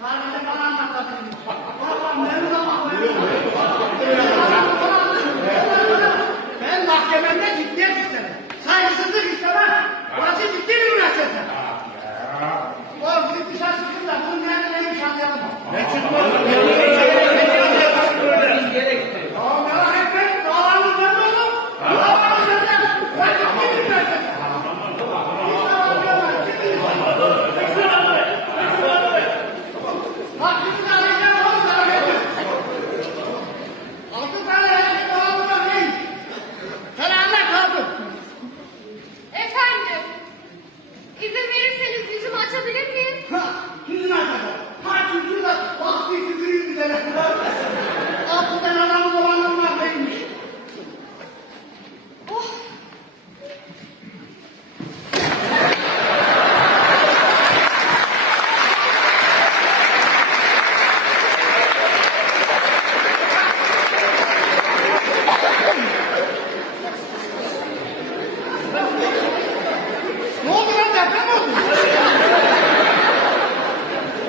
Sadece bana anlatabilirim. Babam memnun ama ben mahkemede ciddiyet istedim. Saygısızlık istemem. Burası ciddi bir müessese. Oğlum siz dışarı çıkın.